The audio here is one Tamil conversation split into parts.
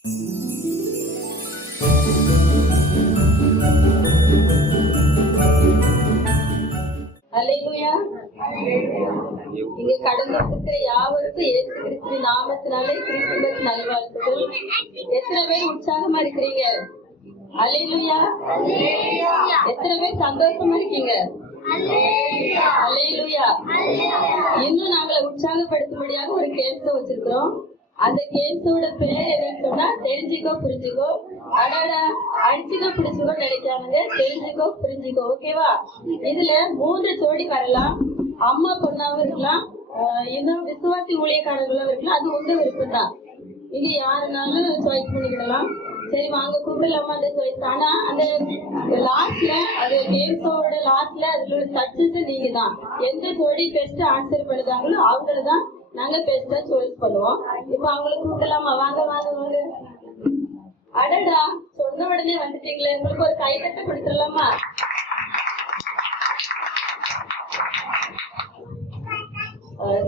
அல்லேலூயா. இங்க கடந்து இருக்கிற யாவருக்கும் இயேசு கிறிஸ்து நாமத்தினாலே கிறிஸ்துமஸ் நல்வாழ்த்துக்கள். எத்தனை பேர் உற்சாகமா இருக்கிறீங்க? அல்லேலூயா. எத்தனை பேர் சந்தோஷமா இருக்கீங்க? அல்லேலூயா. இன்னும் நாங்களை உற்சாகப்படுத்தும்படியாக ஒரு கேம்ஸ் வச்சிருக்கிறோம். அந்த கேம்ஸோட பேர் என்னன்னு சொன்னா தெரிஞ்சுக்கோ புரிஞ்சுக்கோ. அடாடா அடிச்சுக்கோ பிடிச்சுக்கோ நினைக்காதுங்க, தெரிஞ்சுக்கோ புரிஞ்சுக்கோ. ஓகேவா? இதுல 3 ஜோடி வரலாம். அம்மா பொண்ணாவும் இருக்கலாம், இன்னும் விசுவாசி ஊழியக்காரர்களும் இருக்கலாம். அது உங்க விருப்பம் தான். இது யாருனாலும் சாய்ஸ் பண்ணிக்கிடலாம். சரி வாங்க கூப்பிடலாமா அந்த சாய்ஸ். ஆனா அந்த லாஸ்ட்ல அது கேம்ஸோட லாஸ்ட்ல அதுல சக்சஸ் நீங்க தான். எந்த ஜோடி பெஸ்ட் ஆன்சர் பண்ணுதாங்களோ அவங்கள தான் நாங்க பெஸ்டா சாய்ஸ் பண்ணுவோம். இப்ப அவங்களுக்கு கூப்பிடலாமா? வாங்க வாங்க வாங்க. அடடா சொன்ன உடனே வந்துட்டீங்களே, உங்களுக்கு ஒரு கைத்தட்ட கொடுத்துடலாமா?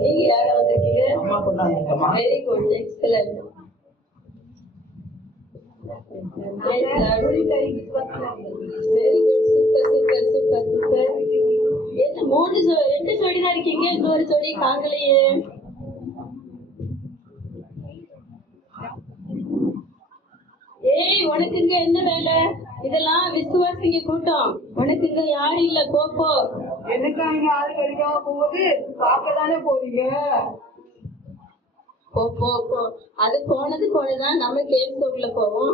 நீங்க யார வந்திருக்கீங்க? Very good, excellent. Very good, super super super super. என்ன 2 ஜோடி தான் இருக்கீங்க, இன்னொரு ஜோடி காங்கலையே. ஏய் உனக்கு இங்க என்ன வேலை? இதெல்லாம் விசுவாசிங்க கூட்டம். உனக்கு இங்க யாரும் இல்ல, போ. எனக்கு அங்க ஆளு கிடைக்காம போகுது, பார்க்கதானே போறீங்க. போ. அது போனதுதான். நம்ம கேம் ஷோக்குள்ள போவோம்.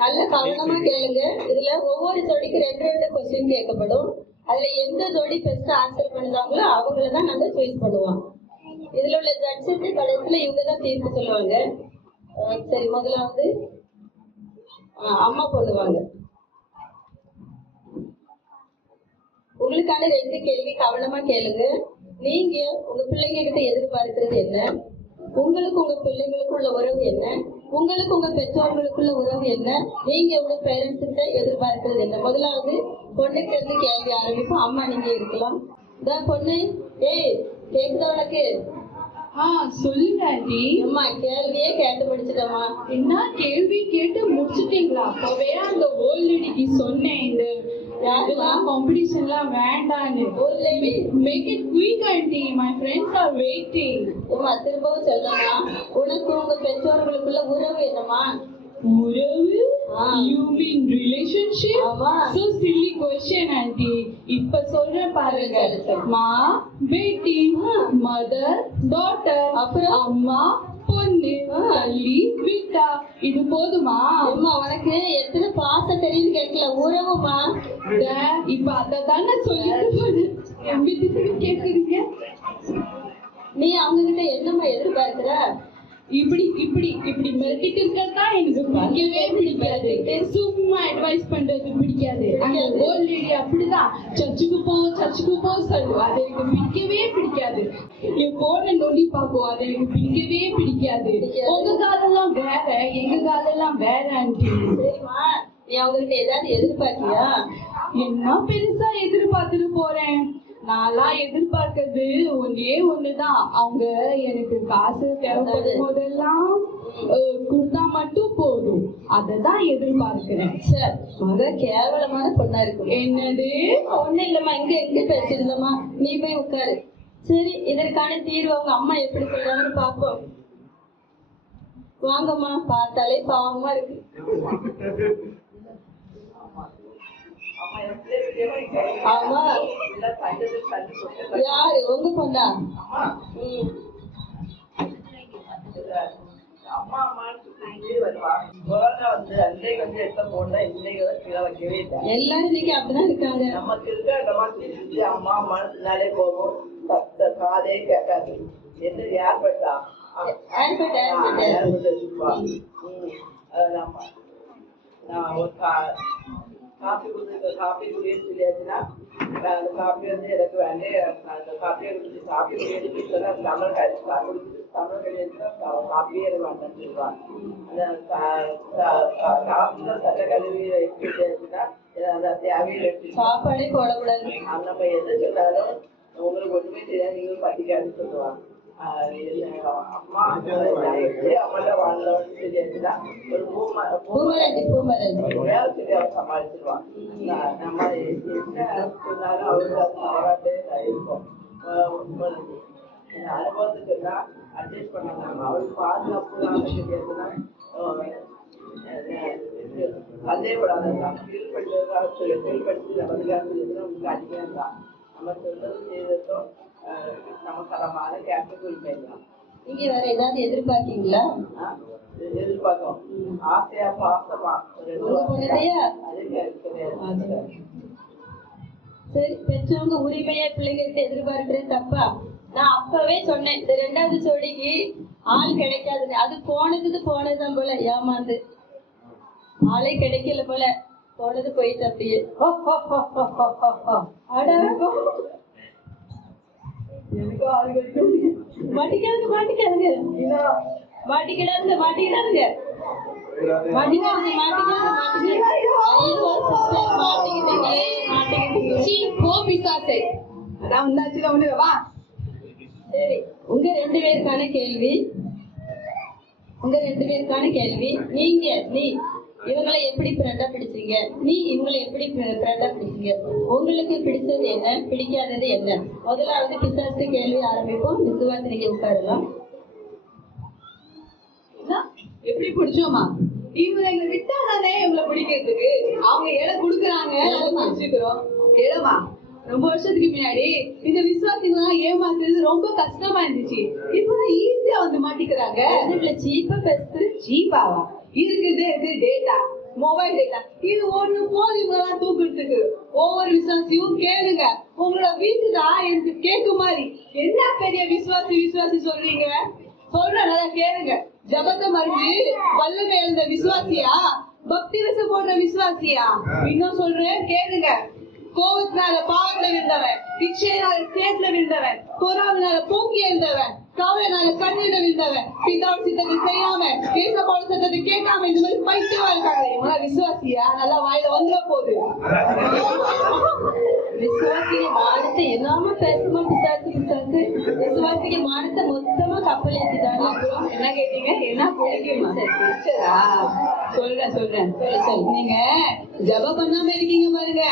நல்ல கவனமா கேளுங்க. இதுல ஒவ்வொரு ஜோடிக்கு 2 கொஸ்டின் கேட்கப்படும். அதுல எந்த ஜோடி பெஸ்ட் ஆன்சர் பண்ணுறாங்களோ அவங்களதான் நாங்க சாய்ஸ் பண்ணுவோம். இதுல உள்ள ஜட்ஜுக்கு கடைசியில இவங்கதான் தீர்ப்பு சொல்லுவாங்க. சரி, முதலாவது அம்மா பண்ணுவாங்க. உங்களுக்கான 2 கேள்வி, கவனமா கேளுங்க. நீங்க உங்க பிள்ளைங்க கிட்ட எதிர்பார்க்கிறது என்ன? உங்களுக்கு உங்க பிள்ளைங்களுக்கு உள்ள உறவு என்ன? உங்களுக்கு உங்க பெற்றோர்களுக்குள்ள உறவு என்ன? நீங்க உங்க பேரண்ட்ஸ் கிட்ட எதிர்பார்க்கிறது என்ன? முதலாவது பொண்ணுக்கு இருந்து கேள்வி ஆரம்பிப்போம். அம்மா நீங்க இருக்கலாம். இதான் பொண்ணு. ஏய் கேக்குதா உனக்கு? சொல்லுங்க ஆண்டி. அம்மா கேள்வியே கேட்டு படிச்சுட்டம்மா. என்ன கேள்வி கேட்டு முடிச்சுட்டீங்களா? அப்பவே அந்த ஓல்ட் லேடிக்கு சொன்னேன், இந்த காம்படிஷன்லாம் வேண்டான்னு. Make it quick aunty, my friends are waiting. அம்மா திரும்பவும் சொல்லுமா, உனக்கு உங்க பெற்றோர்களுக்குள்ள உறவு என்னம்மா? உறவு? You mean relationship? ஆமா. So silly question aunty. இப்ப சொல்றேன் பாருங்க. மா பேட்டி, மதர் டாட்டர், அப்புறம் அம்மா பொண்ணு, தள்ளி விட்டா. இது போதுமா? அம்மா உனக்கு எத்தனை பாசம் தெரியும் கேட்கல. உறவுமா? இப்ப அததானே சொல்லிட்டு கேக்குறீங்க. நீ அவங்க கிட்ட என்னம்மா எதிர்பார்க்கிற? இப்படி மிரட்டிட்டு இருக்கா எனக்கு பிடிக்கவே பிடிக்காது. சும்மா அட்வைஸ் பண்றது பிடிக்காது. அந்த ஓல்ட் லேடி அப்படிதான் சர்ச்சுக்கு போ சொல்லுவா. அது எனக்கு பிடிக்கவே பிடிக்காது. என் போனை நோண்டி பாப்போம், அது எனக்கு பிடிக்கவே பிடிக்காது. உங்க காலெல்லாம் வேற, எங்க காலெல்லாம் வேற ஆண்டி. சரிம்மா, நீ அவங்க கிட்ட ஏதாவது எதிர்பார்க்கியா? என்ன பெருசா எதிர்பார்த்துட்டு போறேன்? நான்லாம் எதிர்பார்க்கறது ஒண்ணுதான். அவங்க எனக்கு காசு தேவைப்படும் போதெல்லாம் கொடுத்தா மட்டும் போதும். அததான் எதிர்பார்க்கிறேன். சார் மக கேவலமான பொண்ணா இருக்கு. என்னது? ஒண்ணு இல்லம்மா, எங்க பேசிருந்தம்மா. நீ போய் உட்காரு. சரி, இதற்கான தீர்வு அவங்க அம்மா எப்படி சொல்றாங்கன்னு பாப்போம். வாங்கம்மா, பார்த்தாலே பாவமா இருக்கு. ஆமா, யாரு? உங்க பொண்ணா? எல்லாரும் இன்னைக்கு அப்படிதான் இருக்காங்க. நமக்கு இருக்க அம்மா அம்மானாலே போகும், காதே கேட்காது. என்ன ஏற்பட்டா நான் ஒரு காப்பி குடின்னு சொல்லியாச்சுன்னா அந்த காப்பி வந்து எனக்கு வேண்டே. அந்த காப்பியை குடிச்சு காப்பி குடிச்சு சொன்னா தமிழ் கிடையாச்சுன்னா காப்பியே எனக்கு வேண்டாம்னு சொல்லுவாங்க. அந்த காப்பில சட்ட கழுவி வச்சுன்னா அந்த தேவையில் எடுத்து சாப்பாடே போடக்கூடாது. நம்ம எது சொன்னாலும் உங்களுக்கு ஒண்ணுமே தெரியாது, நீங்களும் பட்டிக்காதுன்னு சொல்லுவாங்க. அம்மா அம்மாட்ட வாழ்ந்தவன்னு தெரியாதுன்னா ஒரு தெரியாம சமாளிச்சிருவான். நம்ம என்ன சொன்னாலும் அவருக்கு அது தவறாட்டே இருக்கும். அனுபவத்தை சொன்னா அட்ஜஸ்ட் பண்ணாங்க. அவருக்கு பாதுகாப்பு தெரியாதுன்னா சந்தேகப்படாதான் ஃபீல் பண்ணுறதுக்காக சொல்லி ஃபீல் பண்ணி நமதுக்காக நமக்கு அதிகம் தான். நம்ம சொல்றது செய்ததும் நமக்கரமான கேட்டுக்கு உரிமை தான். நீங்க வேற ஏதாவது எதிர்பார்க்கீங்களா? எதிர்பார்க்கோம். ஆசையா பாசமா சரி, பெற்றவங்க உரிமையா பிள்ளைங்கிட்ட எதிர்பார்க்கிறேன் தப்பா? நான் அப்பவே சொன்னேன், இந்த 2வது ஜோடிக்கு ஆள் கிடைக்காதுன்னு. அது போனதுதான் போல, ஏமாந்து ஆளே கிடைக்கல போல, போனது போயிட்டு அப்படியே. சரி, உங்க 2 பேருக்கான கேள்வி. நீ இவங்களை எப்படி ஃப்ரெண்டா பிடிச்சீங்க? நீ இவங்களை எப்படி ஃப்ரெண்டா பிடிச்சீங்க? உங்களுக்கு பிடிச்சது என்ன, பிடிக்காதது என்ன? முதலாவது பிசாசு கேள்வி ஆரம்பிப்போம். விசுவாசி நீங்க உட்காரலாம். எப்படி பிடிச்சோமா? இவங்க எங்களை விட்டா தானே இவங்களை பிடிக்கிறதுக்கு. அவங்க இடம் கொடுக்குறாங்க, நாங்க பிடிச்சிக்கிறோம். இடமா ரொம்ப வருஷத்துக்கு முன்னாடி இந்த விசுவாசிகள்லாம் ஏமாத்துறது ரொம்ப கஷ்டமா இருந்துச்சு. இப்பதான் ஈஸியா வந்து மாட்டிக்கிறாங்க. சீப்பா பெஸ்ட். சீப்பாவா இருக்குது? டேட்டா, மொபைல் டேட்டா, இது ஒண்ணு போது இவங்கெல்லாம் தூக்குறதுக்கு. ஒவ்வொரு விசுவாசியும் கேளுங்க. உங்களோட வீட்டுதான் எனக்கு கேட்க மாதிரி. என்ன பெரிய விசுவாசி சொல்றீங்க? சொல்ற நல்லா கேளுங்க. ஜபத்தை மருந்து வல்லமை எழுந்த விசுவாசியா? பக்தி விசை போடுற விசுவாசியா? இன்னும் சொல்றேன் கேளுங்க. கோபத்தினால பாவத்துல விழுந்தவன், இச்சையினால சேத்துல விழுந்தவன், பொறாமையினால பொங்கி எழுந்தவன், கவலைனால கண்ணீர விழுந்தவன், பிதாவின் சித்தத்தை செய்யாம ஏசப்பாவோட சத்தத்தை கேட்காம இந்த மாதிரி பைத்தியமா இருக்காங்க. இவங்களா விசுவாசியா? நல்லா வாயில வந்துட போகுது. விசுவாசிக்கு மானத்தை எல்லாமே பேசுமா? விசுவாசிக்கு மானத்தை மொத்தமா கப்பல் ஏற்றிட்டாங்க. அப்புறம் என்ன கேட்டீங்க? என்ன பிடிக்குமா? சொல்றேன். நீங்க ஜபம் பண்ணாம இருக்கீங்க பாருங்க,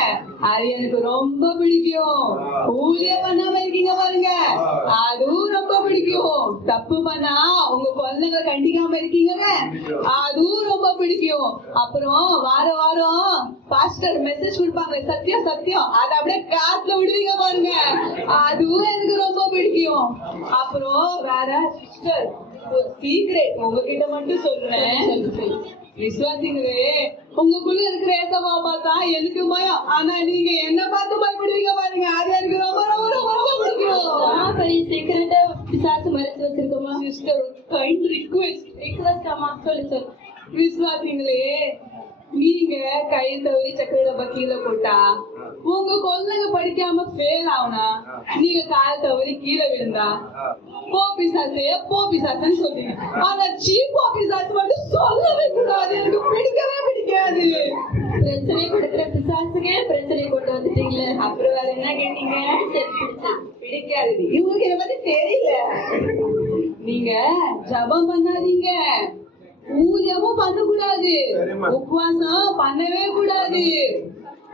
அது எனக்கு ரொம்ப பிடிக்கும். ஊழியம் பண்ணாம இருக்கீங்க பாருங்க, அதுவும் ரொம்ப பிடிக்கும். தப்பு பண்ணா உங்க குழந்தைங்களை கண்டிக்காம இருக்கீங்க, அதுவும் ரொம்ப பிடிக்கும். அப்புறம் வாரம் பாஸ்டர் மெசேஜ் கொடுப்பாங்க, சத்தியம் அதை அப்படியே காத்துல விடுவீங்க பாருங்க, அதுவும் எனக்கு ரொம்ப பிடிக்கும். அப்புறம் வேற சிஸ்டர், ஒரு சீக்ரெட் உங்ககிட்ட மட்டும் சொல்றேன். விசுவாசிங்களே, உங்களுக்குள்ள இருக்கிற ஏசப்பாவை பார்த்தா எனக்கு பயம். ஆனா நீங்க என்ன பார்த்து பயப்படுவீங்க பாருங்க, அது எனக்கு ரொம்ப ரொம்ப ரொம்ப ரொம்ப பிடிக்கும். பெரிய சீக்கிரட்டா பிசாசு மறைச்சு வச்சிருக்கோமா? சிஸ்டர், கைண்ட் ரிக்வெஸ்ட் ஆமா, சொல்லு. விசுவாசிங்களே, நீங்க கை தவறி சக்கர டப்பா கீழே போட்டா உங்க குழந்தைங்க படிக்காம ஃபெயில் ஆகுனா, நீங்க கால் தவறி கீழே விழுந்தா போ பிசாசுன்னு சொல்றீங்க. ஆனா சீப் பிசாசு மட்டும் சொல்லவே கூடாது. எனக்கு பிடிக்கவே பிடிக்காது. பிரச்சனை கொடுக்குற பிசாசுக்கே பிரச்சனை கொண்டு வந்துட்டீங்களே. அப்புறம் வேற என்ன கேட்டீங்க? பிடிக்காது. இவங்களுக்கு இதை பத்தி தெரியல. நீங்க ஜபம் பண்ணாதீங்க, ஊதியமும் பண்ண கூடாது, உபவாசம் பண்ணவே கூடாது.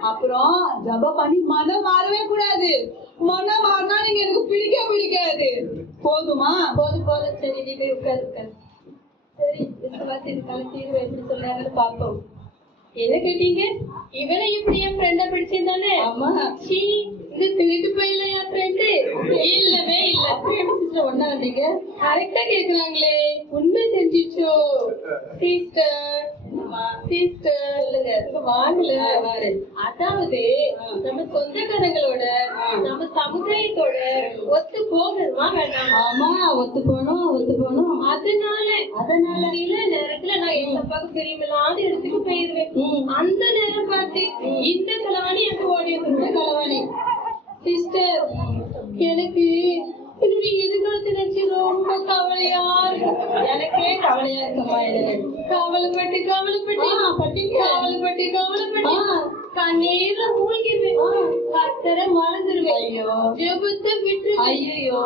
அப்புறம் ஜபம் பண்ணி மனம் மாறவே கூடாது. மனம் மாறினா நீங்க எனக்கு பிடிக்காது. போதுமா? போதும். சரி, நீ போய் உட்காரு. சரி, விசுவாசிக்கான தீர்வு எப்படி சொல்றாங்கன்னு பாப்போம். என்ன கேட்டீங்க? இவனை இப்படி என் ஃப்ரெண்டா பிடிச்சிருந்தானே? ஆமா. இந்த திருட்டு போயில என் ஃப்ரெண்டு இல்லவே இல்ல. அப்படியே சிஸ்டர் ஒண்ணா வந்தீங்க? கரெக்டா கேக்குறாங்களே, உண்மை தெரிஞ்சிச்சோ? சிஸ்டர் சொல்லுங்க, வாங்கல வாரு. அதாவது நம்ம சொந்தக்காரங்களோட, நம்ம சமுதாயத்தோட ஒத்து போகணுமா வேண்டாம்? ஆமா, ஒத்து போகணும். அதனால சில நேரத்துல நான் என் அப்பாவுக்கு தெரியுமில்லாத இடத்துக்கு போயிருவேன். அந்த நேரம் பார்த்து இந்த கலவாணி எனக்கு ஓடி வந்து கலவாணி. சிஸ்டர், எனக்கு என்னுடைய எதிர்காலத்தை நினைச்சு ரொம்ப கவலையா இருக்கு. எனக்கே கவலையா இருக்குமா? கவலைப்பட்டு கண்ணீர்ல மூழ்கிடுவேன். கத்தரை மறந்துடுவேன். ஜெபத்தை விட்டு. ஐயோ,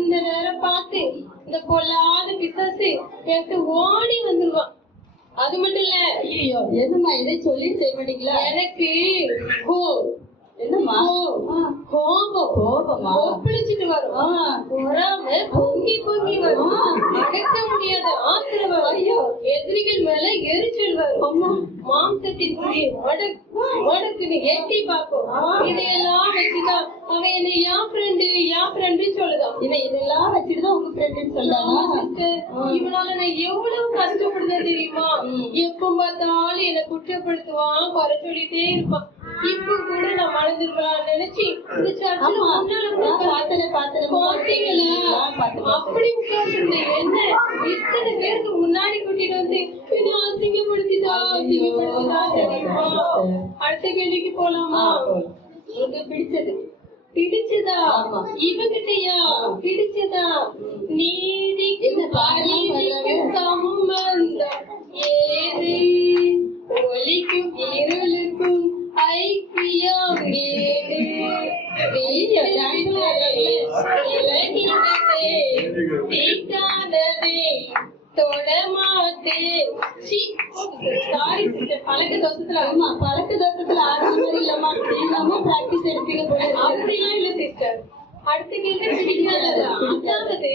இந்த நேரம் பார்த்து இந்த பொல்லாத பிசாசு எனக்கு ஓடி வந்துருவான். அது மட்டும் இல்ல, ஐயோ என்னம்மா இதை சொல்லி செய்ய மாட்டீங்களா? எனக்கு என்னம்மா கோபம் கோபமா? ஒப்பிழிச்சிட்டு வரும். பொறாம பொங்கி பொங்கி வரும். அடக்க முடியாத ஆத்திரம் வரும். ஐயோ, எதிரிகள் மேல எரிச்சல் வரும். மாம்சத்தின் புரிய வடக்குன்னு எட்டி பார்ப்போம். இதையெல்லாம் வச்சுதான் அவன் என்ன என் ஃப்ரெண்டு சொல்லுதான். இதெல்லாம் வச்சுட்டுதான் உங்க ஃப்ரெண்டுன்னு சொல்றாங்க. இவனால நான் எவ்வளவு கஷ்டப்படுதேன் தெரியுமா? எப்ப பார்த்தாலும் என்ன குற்றப்படுத்துவான், குறை சொல்லிட்டே இருப்பான். இப்ப கூட நான் மறந்துருக்கலாம் நினைச்சு இந்த சர்ச்சில் அப்படி உட்கார்ந்து என்ன இத்தனை பேருக்கு முன்னாடி கூட்டிட்டு வந்து என்ன அசிங்கப்படுத்திட்டா. அடுத்த கேள்விக்கு போலாமா? உங்களுக்கு பிடிச்சதா? இவகிட்டயா பிடிச்சதா? நீதிக்கு சம்பந்தம் ஏது? ஒளிக்கும் இருளுக்கும் ஐக்கியம் ஏது? பழக்க தோசத்துல ஆறு மாதிரி இல்லம்மா, நீங்க பிராக்டிஸ் எடுப்பீங்க போல. அப்படிலாம் இல்ல சிஸ்டர். அடுத்த கேள்வி பிடிக்காத. அதாவது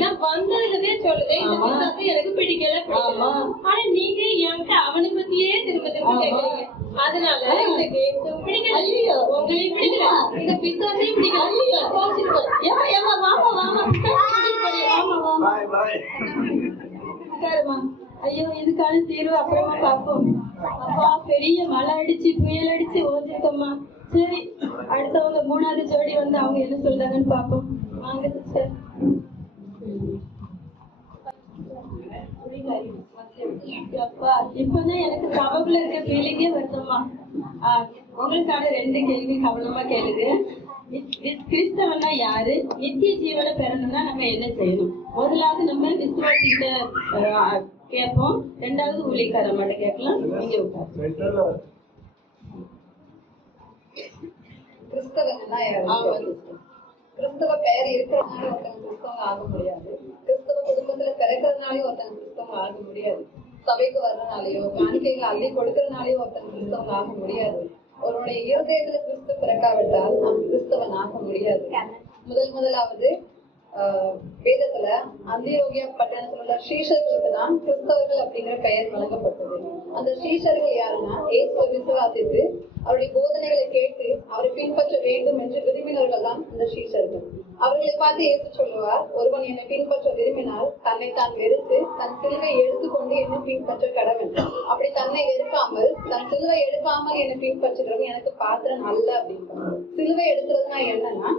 நான் வந்ததுலதே சொல்லுதேன் இந்த பிசாசு எனக்கு பிடிக்கல. ஆனா நீங்க என்கிட்ட அவனை பத்தியே திரும்ப திரும்ப கேக்குறீங்க. அதனால இந்த கேம் பிடிக்கல. உங்களுக்கு பிடிக்கல, இந்த பிசாசையும் பிடிக்கல. கோச்சிருக்கோம். ஐயோ இதுக்கான தீர்வு அப்புறமா பார்ப்போம். அப்பா பெரிய மழை அடிச்சு புயல் அடிச்சு ஓஞ்சிருக்கோம்மா. சரி, அடுத்தவங்க மூணாவது ஜோடி வந்து அவங்க என்ன சொல்றாங்கன்னு பார்ப்போம். வாங்க சிஸ்டர். அப்பா இப்பதான் எனக்கு சபைக்குள்ள இருக்க ஃபீலிங்கே வருதம்மா. உங்களுக்கான 2 கேள்வி கவனமா கேளுங்க. கிறிஸ்தவன்னா யாரு? நித்திய ஜீவனை பெறணும்னா நம்ம என்ன செய்யணும்? முதலாவது நம்ம விசுவாசிட்ட கேட்போம், 2வது ஊழியக்கார மட்டும் கேட்கலாம். நீங்க உட்காரு. கிறிஸ்தவன்னா யாரு? கிறிஸ்தவ பெயர் இருக்கிறதுனால ஒருத்தங்க கிறிஸ்தவங்க ஆக முடியாது. கிறிஸ்தவ குடும்பத்துல பிறக்கிறதுனாலயும் ஒருத்தங்க கிறிஸ்தவங்க ஆக முடியாது. சபைக்கு வர்றதுனாலயோ காணிக்கைகளை அள்ளி கொடுக்கறதுனாலயோ ஒருத்தங்க கிறிஸ்தவங்க ஆக முடியாது. ஒருவனுடைய இருதயத்துல கிறிஸ்து பிறக்காவிட்டால் அவன் கிறிஸ்தவன் ஆக முடியாது. முதலாவது வேதத்துல அந்தியோகியா பட்டணத்துல உள்ள ஸ்ரீஷர்களுக்கு தான் கிறிஸ்தவர்கள் அப்படிங்கிற பெயர் வழங்கப்பட்டது. அந்த ஸ்ரீஷர்கள் யாருன்னா இயேசுவை விசுவாசித்து அவருடைய போதனைகளை கேட்டு அவரை பின்பற்ற வேண்டும் என்று விரும்பினவர்கள் தான் இந்த ஸ்ரீஷர்கள். அவர்களை பார்த்து இயேசு சொல்லுவார், ஒருவன் என்னை பின்பற்ற விரும்பினால் தன்னை தான் வெறுத்து தன் சிலுவை எடுத்துக்கொண்டு என்னை பின்பற்ற கடவன். அப்படி தன்னை வெறுக்காமல் தன் சிலுவை எடுக்காமல் என்னை பின்பற்றுகிறவன் எனக்கு பாத்திரம் அல்ல அப்படின்னு. சிலுவை எடுக்கிறதுனா என்னன்னா,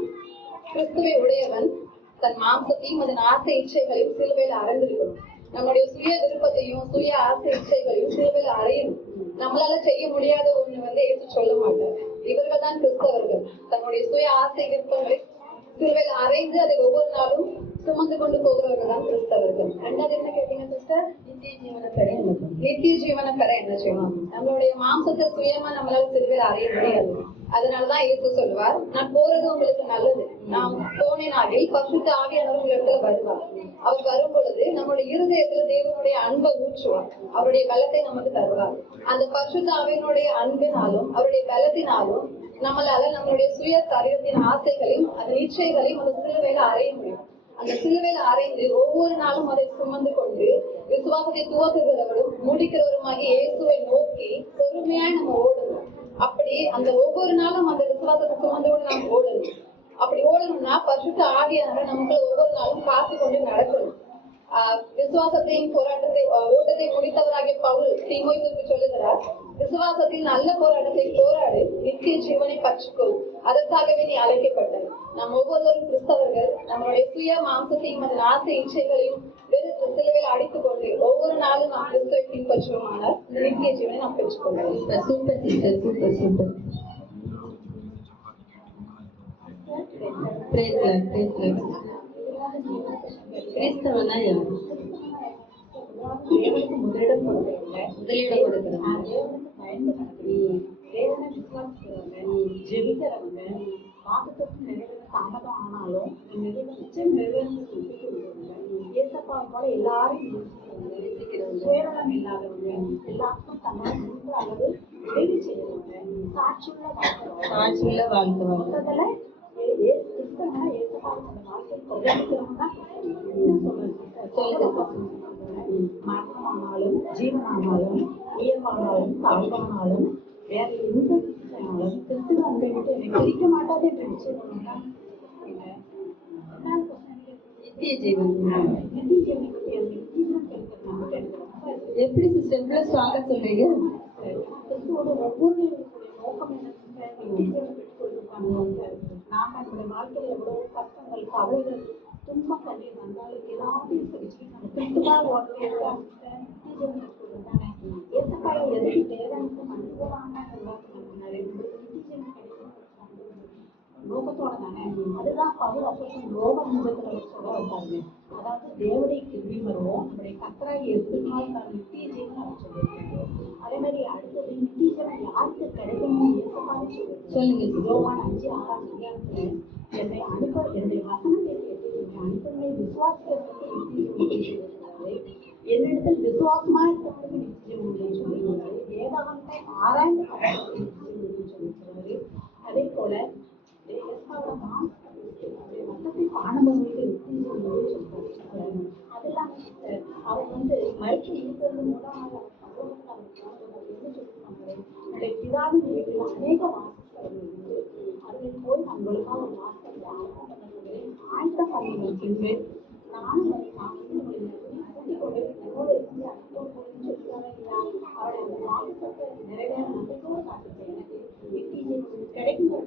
கிறிஸ்துவை உடையவன் தன் மாம்சத்தையும் அதன் ஆசை இச்சைகளையும் சிலுவையில அறைந்திருக்கணும். நம்முடைய சுய விருப்பத்தையும் சுய ஆசை இச்சைகளையும் சிலுவையில அறையணும். நம்மளால செய்ய முடியாத ஒண்ணு இயேசு சொல்ல மாட்டார். இவர்கள் தான் கிறிஸ்தவர்கள். தன்னுடைய சுய ஆசை விருப்பங்களை சிலுவையில அறைந்து அதை ஒவ்வொரு நாளும் சுமந்து கொண்டு போகிறவர்கள் தான் கிறிஸ்தவர்கள். 2வது என்ன கேட்டீங்க சிஸ்டர்? நித்திய ஜீவனை பெற என்ன செய்யணும்? நம்மளுடைய மாம்சத்தை சுயமா நம்மளால சிலுவையில அறைய முடியாது. அதனாலதான் இயேசு சொல்லுவார், நான் போறது உங்களுக்கு நல்லது. நான் போனேனாகில் பரிசுத்த ஆவியானவர் உங்களிடத்துல வருவார். அவர் வரும் பொழுது நம்மளுடைய இருதயத்துல தேவனுடைய அன்பை ஊற்றுவார். அவருடைய பலத்தை நமக்கு தருவார். அந்த பரிசுத்த ஆவியினுடைய அன்பினாலும் அவருடைய பலத்தினாலும் நம்மளால நம்மளுடைய சுய சரீரத்தின் ஆசைகளையும் அதன் இச்சைகளையும் அந்த சிலுவையில அறைய முடியும். அந்த சிலுவையில அறைந்து ஒவ்வொரு நாளும் அதை சுமந்து கொண்டு விசுவாசத்தை துவக்குகிறவரும் முடிக்கிறவருமாகி இயேசுவை நோக்கி பொறுமையா நம்ம ஓடணும். அப்படி அந்த ஒவ்வொரு நாளும் அந்த விசுவாசத்தை சுமந்து கொண்டு நாம் ஓடணும். அப்படி ஓடணும்னா பரிசுத்த ஆவியானவர் நமக்கு ஒவ்வொரு நாளும் காத்து கொண்டு நடக்கணும். விசுவாசத்தையும் ஓட்டத்தை முடித்தவராகிய பவுல் தீமோத்தேயுவுக்கு சொல்லுகிறார், விசுவாசத்தில் நல்ல போராட்டத்தை போராடு, நித்திய ஜீவனை பற்றிக்கொள், அதற்காகவே நீ அழைக்கப்பட்டது. நாம் ஒவ்வொருவரும் கிறிஸ்தவர்கள் நம்மளுடைய சுய மாம்சத்தையும் அதன் ஆசை இச்சைகளையும் வெறுத்து சிலுவையில் அடித்துக் கொண்டு ஒவ்வொரு நாளும் நாம் கிறிஸ்துவை பின்பற்றுவோமானால் இந்த நித்திய ஜீவனை நாம் பெற்றுக்கொள்ளலாம். Super sister, super super. கிறிஸ்தவனா யாரு? முதலிடம் கொடுக்கிறவங்க, தாமதம் ஆனாலும் நிச்சயம் நிறைவேறது ஏசப்பா போல எல்லாரும் சுயநலம் இல்லாதவங்க, எல்லாருக்கும் தன்னோட முடிந்த அளவு உதவி செய்யறவங்க, சாட்சியுள்ள வாழ்க்கை மொத்தத்துல கிறிஸ்தவனா ஏசப்பாவோட வாழ்க்கை பிரதிக்கிறவங்க மரணமானாலும் ஜீவனானாலும் உயர்வானாலும் தாழ்வானாலும் வேற எந்த கிறிஸ்தவனாலும் கிறிஸ்துவ உங்களை விட்டு என்னை பிரிக்க மாட்டாதே நித்திய ஜீவன். எப்படி சிஸ்டர் இவ்வளவு ஸ்ட்ராங்கா சொல்றீங்க? கிறிஸ்துவோட ஒவ்வொரு நோக்கம் என்ன? நாம நம்முடைய வாழ்க்கையில எவ்வளவு கஷ்டங்கள், கவலைகள், துன்பம், கண்ணீர் வந்தாலும் எல்லாத்தையும் சகிச்சுட்டு நம்ம கிறிஸ்துவாக வாழ்க்கையோட ஏசப்பாய எதுக்கு தேவையான மனிதமான நோக்கத்தோட தானே. அதுதான் பவுல் அப்போஸ்தலன் ரோமர் 9 சொல்ல வந்தாங்க. அதாவது தேவனுடைய கிருபை வருவோம், நம்முடைய கர்த்தராகிய இயேசு கிறிஸ்துவின் நித்திய ஜீவன் அவர் சொல்லியிருக்காங்க. அதே மாதிரி அடுத்தது நித்திய ஜீவன் யாருக்கு கிடைக்கணும் ஏசப்பாவே சொல்லுங்க. யோவான் 5:6 என்னை என்னுடைய வசனத்தை கேட்டு அனுப்பங்களை விசுவாசிக்கிறதுக்கு நித்திய ஜீவன் சொல்லியிருக்கிறாரு. என்னிடத்தில் விசுவாசமா இருக்கிறவங்களுக்கு நித்திய ஜீவன் சொல்லியிருக்கிறாரு. வேதாகமத்தை ஆராய்ந்து சொல்லியிருக்கிறாரு. அதே போல மொத்தத்தை பானபவர்கள் அதெல்லாம் அவர் மறுத்து இருக்கிறது மூலமாக என்னுடைய பிதாவின் வீட்டில் அநேக வாசஸ்தலங்கள் அதில் போய் நம்மளுக்காக ஒரு வாசலை ஆழ்த்த பணிகள் சென்று நானும் அவருடைய அந்த வாசத்தை நிறைவேற நம்பிக்கையோடு காட்டுறேன். எனக்கு கிடைக்கும்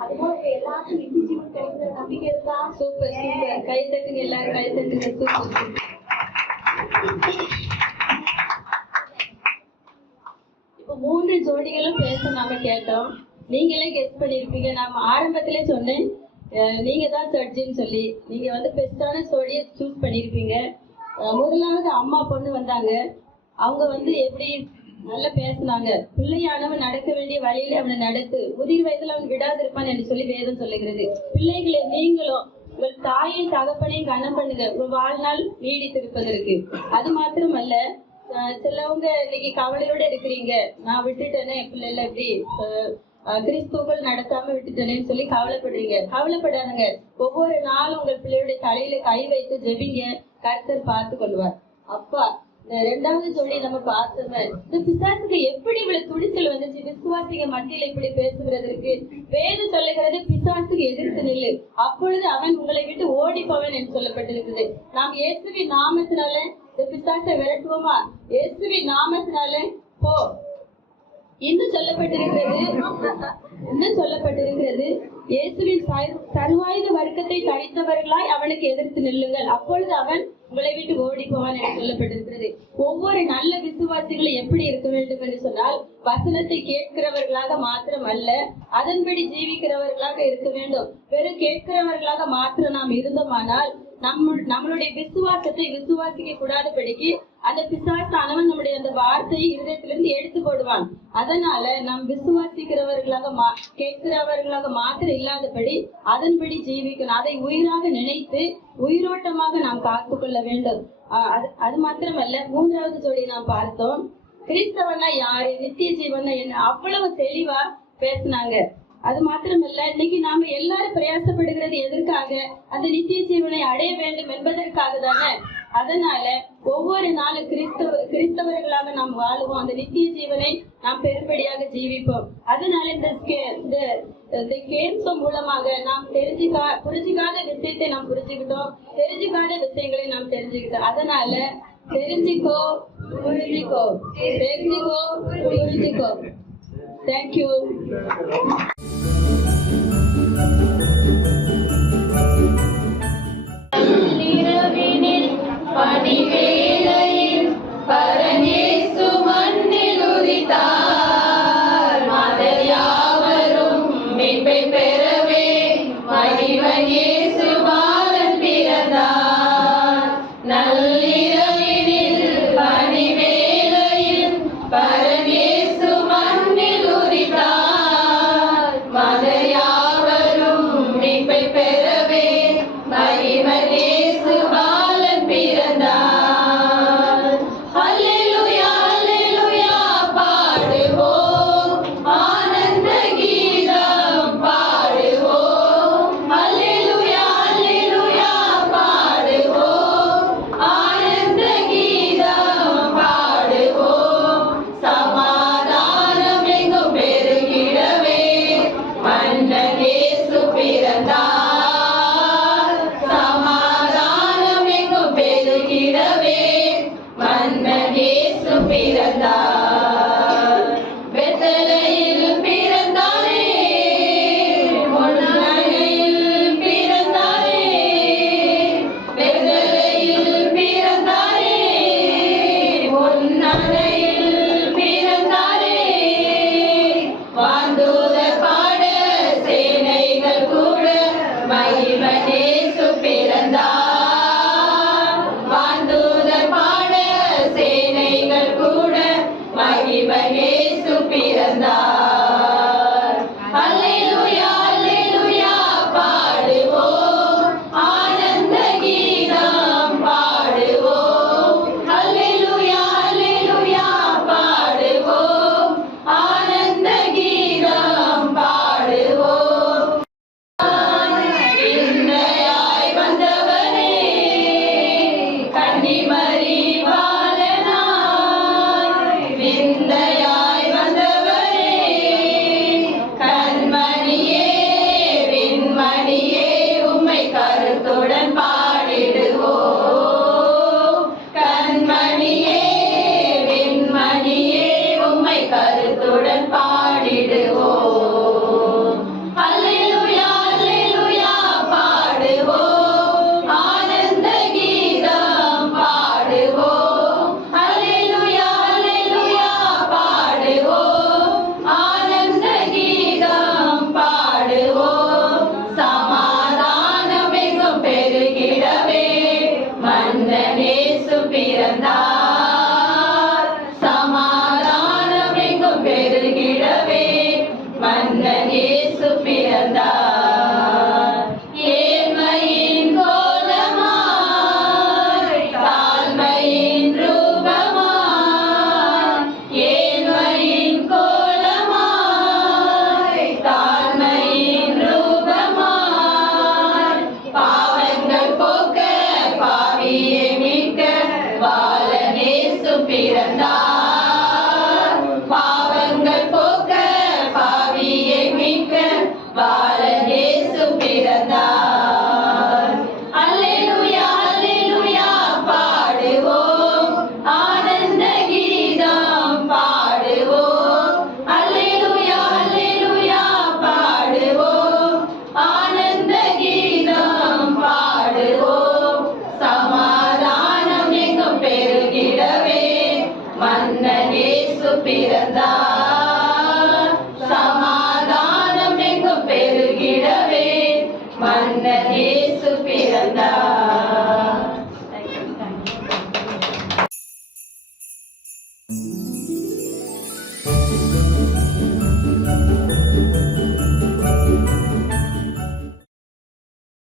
அதுபோல எல்லாருக்கும் நித்திய ஜீவன் கிடைக்கிற நம்பிக்கை இருக்கா? Super super. கை தட்டுங்க, எல்லாரும் கை தட்டுங்க. சூப்பர். இப்போ 3 ஜோடிகளும் பேச நாம கேட்டோம். நீங்களே கெஸ் பண்ணிருப்பீங்க. நாம ஆரம்பத்திலே சொன்னேன் நீங்க தான் ஜட்ஜின்னு சொல்லி. நீங்க பெஸ்டான ஜோடியை சூஸ் பண்ணிருப்பீங்க. முதலாவது அம்மா பொண்ணு வந்தாங்க. அவங்க எப்படி நல்லா பேசினாங்க. பிள்ளையானவன் நடக்க வேண்டிய வழியில அவனை நடத்து, முதிர் வயதுல அவன் விடாதிருப்பான் என்று சொல்லி வேதம் சொல்லுகிறது. பிள்ளைகளை நீங்களும் உங்கள் தாயும் தகப்பனையும் கனம் பண்ணுங்க, உங்கள் வாழ்நாள் நீடித்திருப்பதற்கு. அது மாத்திரமல்ல, சிலவங்க இன்னைக்கு கவலையோட இருக்கிறீங்க. நான் விட்டுட்டேனே, என் பிள்ளைல எப்படி கிறிஸ்துவர்கள் நடத்தாம விட்டுட்டேனேன்னு சொல்லி கவலைப்படுறீங்க. கவலைப்படாதுங்க. ஒவ்வொரு நாளும் உங்கள் பிள்ளையுடைய தலையில கை வைத்து ஜெபிங்க, கர்த்தர் பார்த்து கொள்வார். அப்பா, இந்த 2வது ஜோடி நம்ம பார்த்தோமே, இந்த பிசாசுக்கு எப்படி இவ்வளவு துணிச்சல் வந்துச்சு விசுவாசிங்க மத்தியில இப்படி பேசுகிறதற்கு? வேதம் சொல்லுகிறது, பிசாசுக்கு எதிர்த்து நில்லு, அப்பொழுது அவன் உங்களை விட்டு ஓடி போவன் என்று சொல்லப்பட்டிருக்குது. நாம் இயேசுவின் நாமத்தினால இந்த பிசாசை விரட்டுவோமா? இயேசுவின் நாமத்தினால போ. இன்னும் சொல்லப்பட்டிருக்கிறது இயேசுவின் சர்வாயுத வர்க்கத்தை தரித்தவர்களாய் அவனுக்கு எதிர்த்து நில்லுங்கள், அப்பொழுது அவன் உங்களை விட்டு ஓடி போவான் என்று சொல்லப்பட்டிருக்கிறது. ஒவ்வொரு நல்ல விசுவாசிகளும் எப்படி இருக்க வேண்டும் என்று சொன்னால், வசனத்தை கேட்கிறவர்களாக மாத்திரம் அல்ல, அதன்படி ஜீவிக்கிறவர்களாக இருக்க வேண்டும். வெறும் கேட்கிறவர்களாக மாத்திரம் நாம் இருந்தோமானால் நம்மளுடைய விசுவாசத்தை விசுவாசிக்க கூடாதபடிக்கு அந்த பிசாசானவன் நம்முடைய அந்த வார்த்தையை இருதயத்திலிருந்து எடுத்து போடுவான். அதனால நாம் விசுவாசிக்கிறவர்களாக கேட்கிறவர்களாக மாத்திரம் இல்லாதபடி அதன்படி ஜீவிக்கணும். அதை உயிராக நினைத்து உயிரோட்டமாக நாம் காத்துக்கொள்ள வேண்டும். அது மாத்திரமல்ல, 3வது ஜோடி நாம் பார்த்தோம். கிறிஸ்தவனா யாரு, நித்திய ஜீவனா என்ன, அவ்வளவு தெளிவா பேசினாங்க. அது மாத்திரமல்ல, இன்னைக்கு நாம எல்லாரும் பிரயாசப்படுகிறது எதற்காக? அந்த நித்திய ஜீவனை அடைய வேண்டும் என்பதற்காக தானே. அதனால ஒவ்வொரு நாளும் கிறிஸ்தவர்களாக நாம் வாழுவோம், அந்த நித்திய ஜீவனை நாம் பெரும்படியாக ஜீவிப்போம். அதனால இந்த கேம்ஸ் மூலமாக நாம் புரிஞ்சுக்காத விஷயத்தை நாம் புரிஞ்சுக்கிட்டோம், தெரிஞ்சுக்காத விஷயங்களை நாம் தெரிஞ்சுக்கிட்டோம். அதனால தெரிஞ்சுக்கோ, புரிஞ்சுக்கோ, தெரிஞ்சுக்கோ, புரிஞ்சுக்கோ. தேங்க்யூ. பணிவேளையில் பரநேசு மண்ணில் உதித்தார். மாதர் யாவரும் மீட்பை பெறவே மகிவன் இயேசு பாலன் பிறந்தார். நள்ளிரவினில் பணிவேளையில் பரநேசு மண்ணில் உதித்தார். கண்ணா